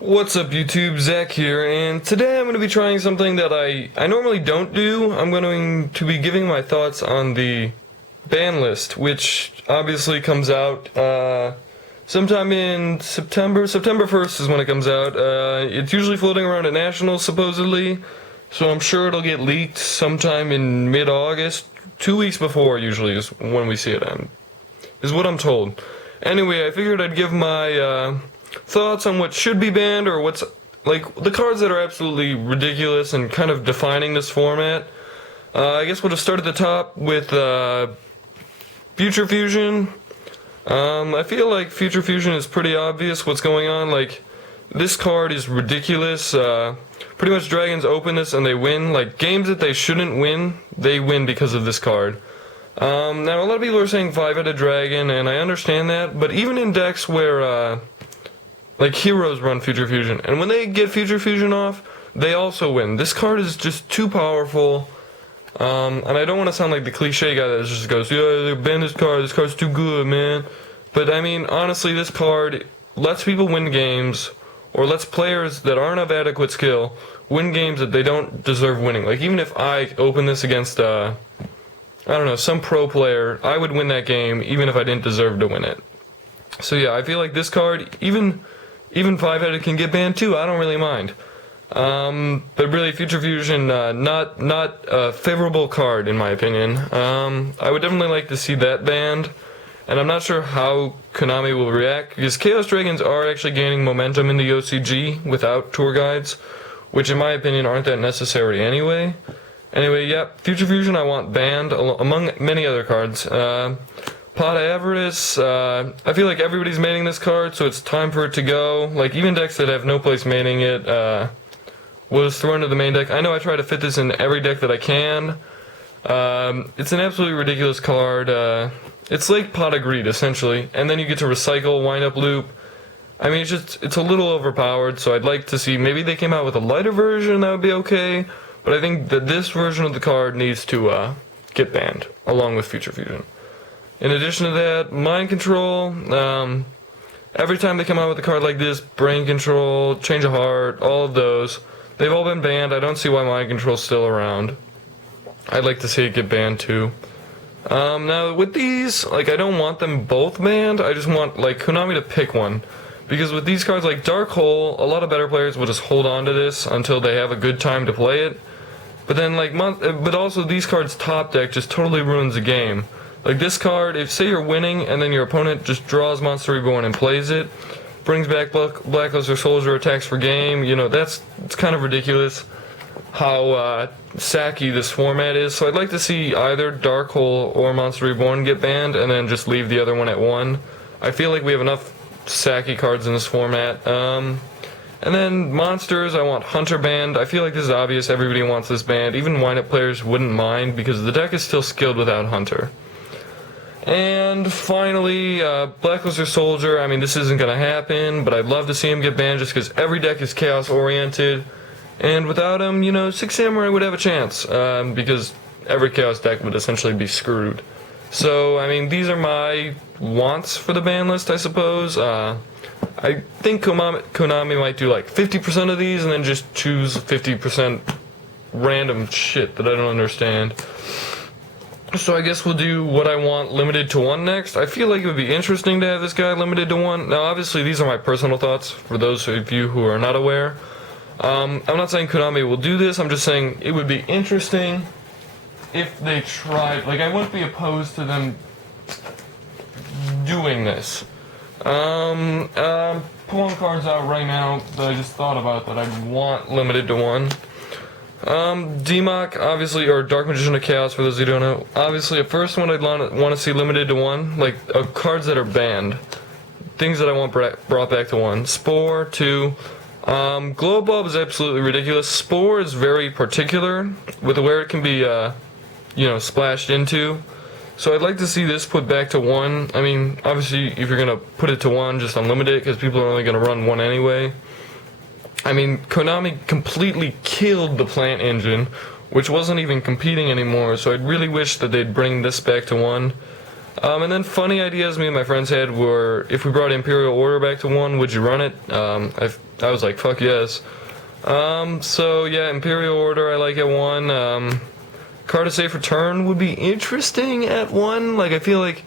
What's up YouTube, Zack here, and today I'm going to be trying something that I normally don't do. I'm going to be giving my thoughts on the Banlist, which obviously comes out sometime in September. September 1st is when it comes out. It's usually floating around at Nationals, supposedly, so I'm sure it'll get leaked sometime in mid-August. 2 weeks before usually is when we see it, is what I'm told. Anyway, I figured I'd give my thoughts on what should be banned, or what's like the cards that are absolutely ridiculous and kind of defining this format. I guess we'll just start at the top with Future Fusion. I feel like Future Fusion is pretty obvious what's going on. Like, this card is ridiculous. Pretty much dragons open this and they win. Like, games that they shouldn't win, they win because of this card. Now a lot of people are saying 5-headed dragon, and I understand that, but even in decks where like heroes run Future Fusion, and when they get Future Fusion off, they also win. This card is just too powerful, and I don't want to sound like the cliche guy that just goes, yeah, ban this card's too good, man. But I mean, honestly, this card lets people win games, or lets players that aren't of adequate skill win games that they don't deserve winning. Like, even if I open this against, I don't know, some pro player, I would win that game even if I didn't deserve to win it. So yeah, I feel like this card, even 5-headed can get banned too. I don't really mind. But really, Future Fusion, not a favorable card in my opinion. I would definitely like to see that banned, and I'm not sure how Konami will react, because Chaos Dragons are actually gaining momentum in the OCG without tour guides, which in my opinion aren't that necessary anyway. Anyway, yeah, Future Fusion I want banned, among many other cards. Pot of Avarice, I feel like everybody's maining this card, so it's time for it to go. Like, even decks that have no place maining it, was thrown into the main deck. I know I try to fit this in every deck that I can. It's an absolutely ridiculous card. It's like Pot of Greed, essentially, and then you get to recycle, wind up loop. I mean, it's a little overpowered, so I'd like to see, maybe they came out with a lighter version, that would be okay, but I think that this version of the card needs to, get banned, along with Future Fusion. In addition to that, Mind Control, every time they come out with a card like this, Brain Control, Change of Heart, all of those, they've all been banned. I don't see why Mind Control's still around. I'd like to see it get banned too. Now with these, like, I don't want them both banned, I just want, like, Konami to pick one. Because with these cards like Dark Hole, a lot of better players will just hold on to this until they have a good time to play it. But then, like, but also these cards' top deck just totally ruins the game. Like, this card, if say you're winning and then your opponent just draws Monster Reborn and plays it, brings back Blackluster Soldier, attacks for game, you know, it's kind of ridiculous how sacky this format is. So I'd like to see either Dark Hole or Monster Reborn get banned and then just leave the other one at 1. I feel like we have enough sacky cards in this format. And then monsters, I want Hunter banned. I feel like this is obvious, everybody wants this banned. Even wind-up players wouldn't mind because the deck is still skilled without Hunter. And finally, Blackluster Soldier, I mean, this isn't going to happen, but I'd love to see him get banned just because every deck is Chaos-oriented, and without him, you know, Six Samurai would have a chance, because every Chaos deck would essentially be screwed. So, I mean, these are my wants for the ban list, I suppose. I think Konami might do like 50% of these and then just choose 50% random shit that I don't understand. So I guess we'll do what I want limited to 1 next. I feel like it would be interesting to have this guy limited to 1. Now, obviously, these are my personal thoughts for those of you who are not aware. I'm not saying Konami will do this. I'm just saying it would be interesting if they tried. Like, I wouldn't be opposed to them doing this. Pulling cards out right now that I just thought about that I'd want limited to 1. Demok, obviously, or Dark Magician of Chaos, for those who don't know. Obviously, the first one I'd want to see limited to 1, like, cards that are banned. Things that I want brought back to 1. Spore, 2. Glow Bulb is absolutely ridiculous. Spore is very particular with where it can be, you know, splashed into. So I'd like to see this put back to 1. I mean, obviously, if you're going to put it to 1, just unlimited it, because people are only going to run 1 anyway. I mean, Konami completely killed the plant engine, which wasn't even competing anymore, so I'd really wish that they'd bring this back to 1. And then funny ideas me and my friends had were, if we brought Imperial Order back to 1, would you run it? I was like, fuck yes. So yeah, Imperial Order I like at 1. Card of Safe Return would be interesting at 1. Like, I feel like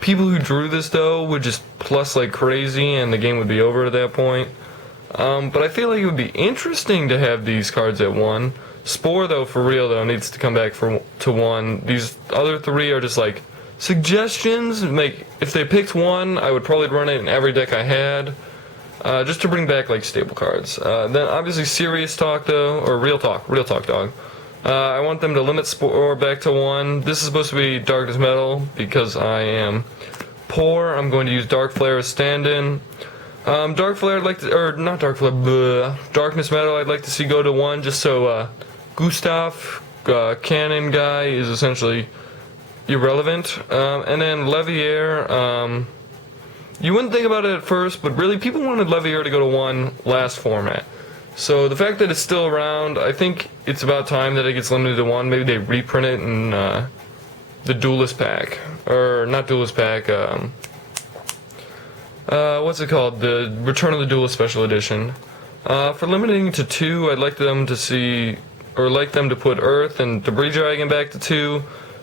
people who drew this, though, would just plus like crazy, and the game would be over at that point. But I feel like it would be interesting to have these cards at 1. Spore, though, for real, though, needs to come back to 1. These other 3 are just like suggestions. Like, if they picked 1, I would probably run it in every deck I had, just to bring back like staple cards. Then obviously serious talk, though, or real talk, dog. I want them to limit Spore back to 1. This is supposed to be Darkness Metal because I am poor. I'm going to use Dark Flare as stand-in. Dark Flare I'd like to, or not Dark Flare, Darkness Metal I'd like to see go to 1, just so Gustav, cannon guy, is essentially irrelevant. And then Levier, you wouldn't think about it at first, but really people wanted Levier to go to 1 last format. So the fact that it's still around, I think it's about time that it gets limited to 1. Maybe they reprint it in the Duelist pack, or not Duelist pack. What's it called? The Return of the Duelist Special Edition. For limiting to 2, I'd like them to see, or like them to put Earth and Debris Dragon back to 2.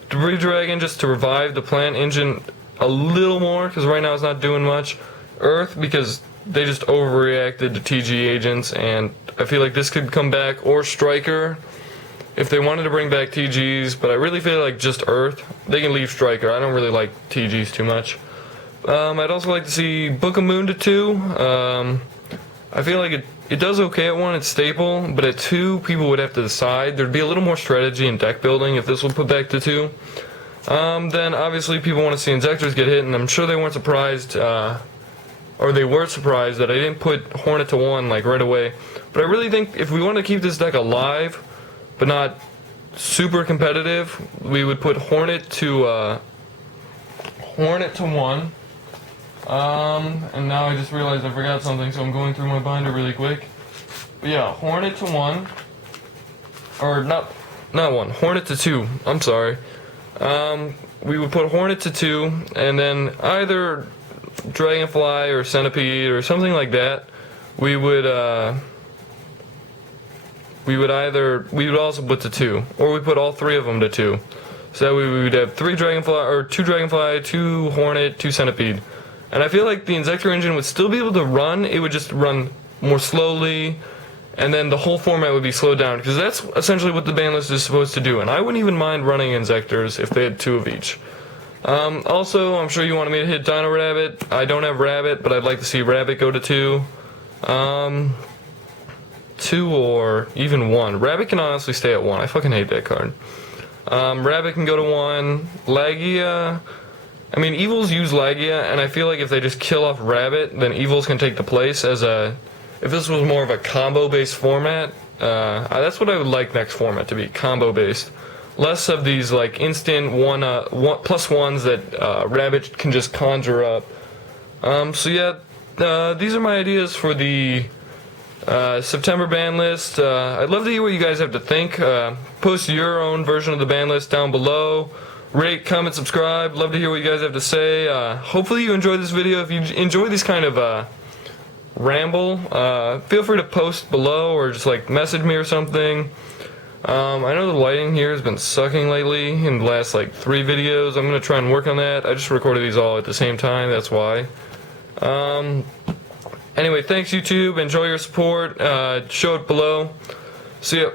Debris Dragon just to revive the plant engine a little more, because right now it's not doing much. Earth because they just overreacted to TG agents, and I feel like this could come back, or Striker if they wanted to bring back TGs, but I really feel like just Earth. They can leave Striker. I don't really like TGs too much. I'd also like to see Book of Moon to 2. I feel like it does okay at 1, it's staple, but at 2 people would have to decide. There'd be a little more strategy and deck building if this was put back to 2. Then obviously people want to see Inzectors get hit, and I'm sure they weren't surprised, or they were surprised that I didn't put Hornet to 1 like right away. But I really think if we want to keep this deck alive, but not super competitive, we would put Hornet to 1. And now I just realized I forgot something, so I'm going through my binder really quick. But yeah, Hornet to 1. Or not 1, Hornet to 2. I'm sorry. We would put Hornet to 2, and then either Dragonfly or Centipede or something like that. We would also put to 2, or we put all 3 of them to 2. So that way we would have 3 Dragonfly, or 2 Dragonfly, 2 Hornet, 2 Centipede. And I feel like the Inzector engine would still be able to run, it would just run more slowly, and then the whole format would be slowed down, because that's essentially what the ban list is supposed to do, and I wouldn't even mind running Inzectors if they had 2 of each. Also, I'm sure you wanted me to hit Dino Rabbit. I don't have Rabbit, but I'd like to see Rabbit go to 2. 2 or even 1. Rabbit can honestly stay at 1. I fucking hate that card. Rabbit can go to 1. Lagia, I mean, Evils use Lagia, and I feel like if they just kill off Rabbit, then Evils can take the place as a... If this was more of a combo-based format, that's what I would like next format to be, combo-based. Less of these, like, instant one plus ones that Rabbit can just conjure up. So yeah, these are my ideas for the September ban list. I'd love to hear what you guys have to think. Post your own version of the ban list down below. Rate, comment, subscribe. Love to hear what you guys have to say. Hopefully you enjoyed this video. If you enjoy these kind of ramble, feel free to post below or just like message me or something. I know the lighting here has been sucking lately in the last like 3 videos. I'm gonna try and work on that. I just recorded these all at the same time, that's why. Anyway, thanks YouTube. Enjoy your support. Show it below. See ya.